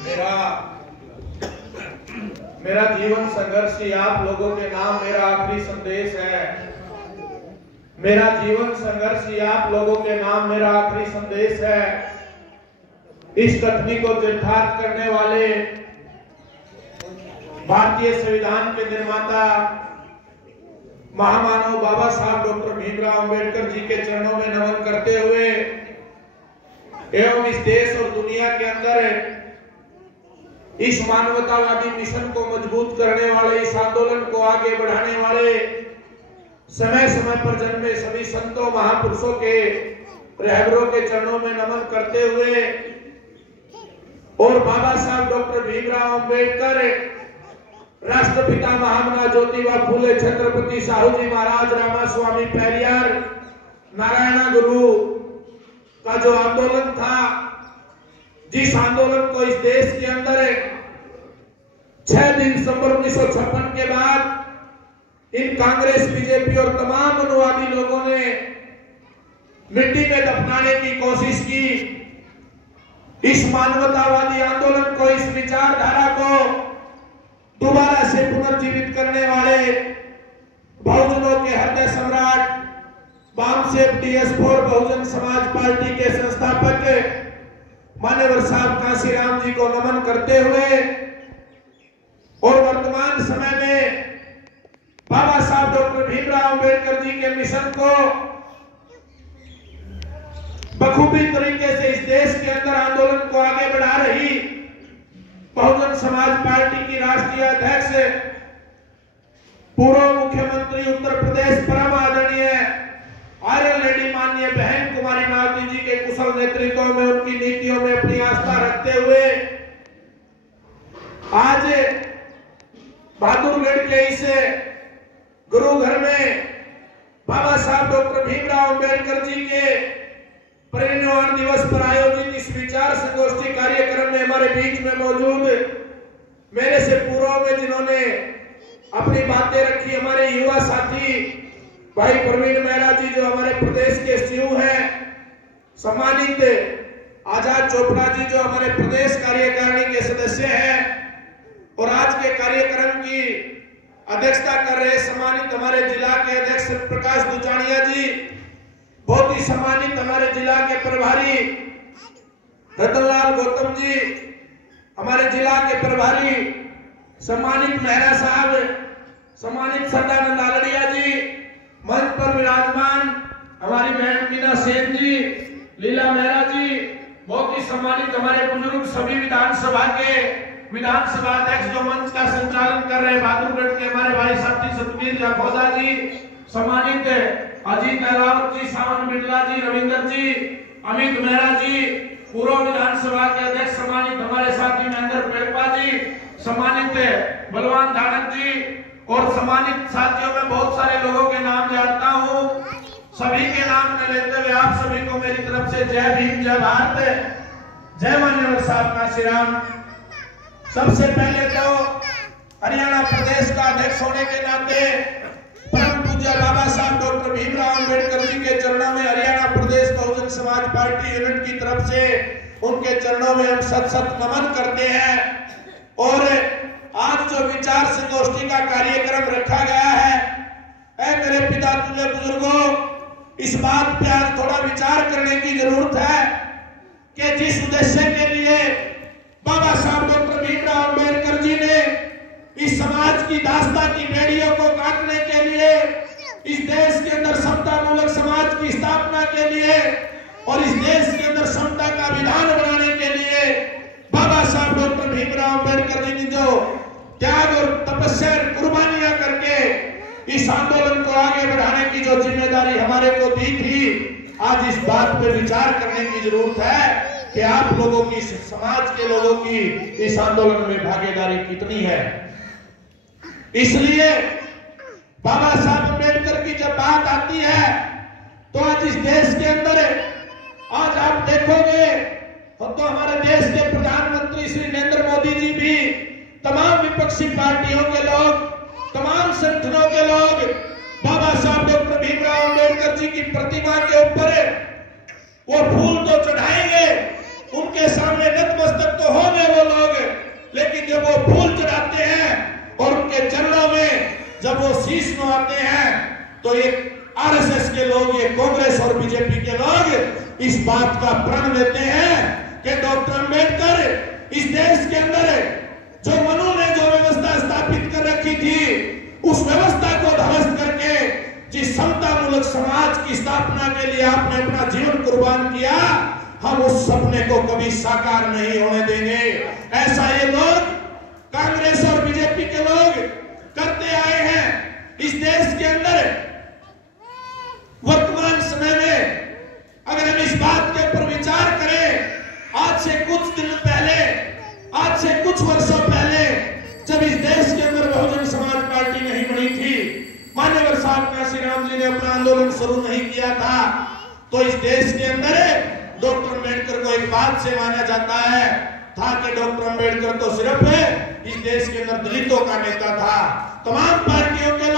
मेरा मेरा जीवन संघर्ष ही आप लोगों के नाम मेरा आखिरी संदेश है। मेरा जीवन संघर्ष ही आप लोगों के नाम मेरा आखिरी संदेश है। इस कथनी को चरितार्थ करने वाले भारतीय संविधान के निर्माता महामानव बाबा साहब डॉक्टर भीमराव अंबेडकर जी के चरणों में नमन करते हुए एवं इस देश और दुनिया के अंदर इस मानवतावादी मिशन को मजबूत करने वाले, इस आंदोलन को आगे बढ़ाने वाले, समय समय पर जन्मे सभी संतों महापुरुषों के रहबरों के चरणों में नमन करते हुए और बाबा साहब डॉक्टर भीमराव अंबेडकर, राष्ट्रपिता महामना ज्योतिबा फूले, छत्रपति साहू जी महाराज, रामास्वामी पेरियार, नारायणा गुरु का जो आंदोलन था, जिस आंदोलन को इस देश के अंदर 6 दिसंबर 1956 के बाद इन कांग्रेस, बीजेपी और तमाम मनुवादी लोगों ने मिट्टी में दफनाने की कोशिश की। इस मानवतावादी आंदोलन को, इस विचारधारा को दोबारा से पुनर्जीवित करने वाले बहुजनों के हृदय सम्राट वामसेव DS4 बहुजन समाज पार्टी के संस्थापक मान्यवर साहब कांशीराम जी को नमन करते हुए और वर्तमान समय में बाबा साहब डॉक्टर भीमराव अंबेडकर जी के मिशन को बखूबी तरीके से इस देश के अंदर आंदोलन को आगे बढ़ा रही बहुजन समाज पार्टी की राष्ट्रीय अध्यक्ष, पूर्व मुख्यमंत्री उत्तर प्रदेश परम आदरणीय आयरन लेडी माननीय बहन कुमारी मालती जी के कुशल नेतृत्व में, उनकी नीतियों में अपनी आस्था रखते हुए आज बहादुरगढ़ के इस गुरु घर में बाबा साहब डॉक्टर भीमराव अंबेडकर जी के परिनिर्वाण दिवस पर आयोजित इस विचार संगोष्ठी कार्यक्रम में हमारे बीच में मौजूद मेरे से पूर्व में जिन्होंने अपनी बातें रखी, हमारे युवा साथी भाई प्रवीण मेहरा जी जो हमारे प्रदेश के सीयू हैं, सम्मानित आजाद चोपड़ा जी जो हमारे प्रदेश कार्यकारिणी के सदस्य हैं और आज के कार्यक्रम की अध्यक्षता कर रहे सम्मानित हमारे जिला के अध्यक्ष प्रकाश दुचानिया जी, बहुत ही सम्मानित हमारे जिला के प्रभारी रतनलाल गौतम जी, हमारे जिला के प्रभारी सम्मानित मेहरा साहब, सम्मानित सदानंद आलड़िया जी, मंच पर विराजमान हमारी बहन मीना सेन जी, लीला मेहरा जी, बहुत ही सम्मानित हमारे बुजुर्ग सभी विधानसभा अध्यक्ष जो मंच का संचालन कर रहे बहादुरगढ़ के हमारे भाई साथी सतवीर जाखोदा जी, सम्मानित अजीत अहलावत जी, सावन बिरला जी, रविंदर जी, अमित मेहरा जी, पूर्व विधानसभा के अध्यक्ष सम्मानित हमारे साथी महेंद्र पेड़पा जी, सम्मानित बलवान धानक जी और सम्मानित साथियों में बहुत सारे लोगों के नाम जानता हूं। सभी के नाम में लेते हुए आप सभी को मेरी तरफ से जय भीम, जय भारत, जय मान्यवर साहब कांशीराम। सबसे पहले तो हरियाणा प्रदेश का अध्यक्ष होने के नाते परम पूज्य बाबा साहब डॉक्टर भीमराव अंबेडकर जी के चरणों में हरियाणा प्रदेश बहुजन समाज पार्टी यूनिट की तरफ से उनके चरणों में हम सत सत नमन करते हैं। और आज जो विचार संगोष्ठी का कार्यक्रम रखा गया है, ऐ मेरे पिता तुल्य बुजुर्गों, इस बात पे आज थोड़ा विचार करने की जरूरत है कि जिस उद्देश्य के लिए बाबा साहब डॉक्टर भीमराव अंबेडकर जी ने इस समाज की दास्ता की बेड़ियों को काटने के लिए, इस देश के अंदर समता मूलक समाज की स्थापना के लिए और इस देश के अंदर समता का विधान बनाने के लिए बाबा साहब डॉक्टर भीमराव अंबेडकर जी ने जो त्याग और तपस्या कुर्बानियां करके इस आंदोलन को आगे बढ़ाने की जो जिम्मेदारी हमारे को दी थी, आज इस बात पे विचार करने की जरूरत है कि आप लोगों की, समाज के लोगों की इस आंदोलन में भागीदारी कितनी है। इसलिए बाबा साहब अम्बेडकर की जब बात आती है तो आज इस देश के अंदर, आज आप देखोगे तो हमारे देश के प्रधानमंत्री श्री नरेंद्र मोदी जी भी, तमाम विपक्षी पार्टियों के लोग, तमाम संगठनों के लोग बाबा साहब डॉक्टर भीमराव अंबेडकर जी की प्रतिमा के ऊपर वो फूल तो चढ़ाएंगे, उनके सामने नतमस्तक तो होंगे वो लोग, तो ये आरएसएस के लोग, ये कांग्रेस और बीजेपी के लोग इस बात का प्रण लेते हैं कि डॉक्टर अंबेडकर इस देश के अंदर जो मनु ने जो व्यवस्था स्थापित कर रखी थी, उस व्यवस्था को ध्वस्त करके जिस समतामूलक समाज की स्थापना के लिए आपने अपना जीवन कुर्बान किया, हम उस सपने को कभी साकार नहीं होने देंगे। ऐसा ये लोग, कांग्रेस और बीजेपी के लोग करते आए हैं इस देश के अंदर। वर्तमान समय में अगर हम इस बात के ऊपर विचार करें, आज से कुछ दिन पहले, आज से कुछ वर्षों पहले जब इस देश के अंदर बहुजन समाज पार्टी नहीं बनी थी, मान्यवर साहब काशीराम जी ने अपना आंदोलन शुरू नहीं किया था, तो इस देश के अंदर डॉक्टर अंबेडकर को एक बात से माना जाता है था कि डॉक्टर अंबेडकर तो सिर्फ इस देश के अंदर दलितों का नेता था। तमाम पार्टियों के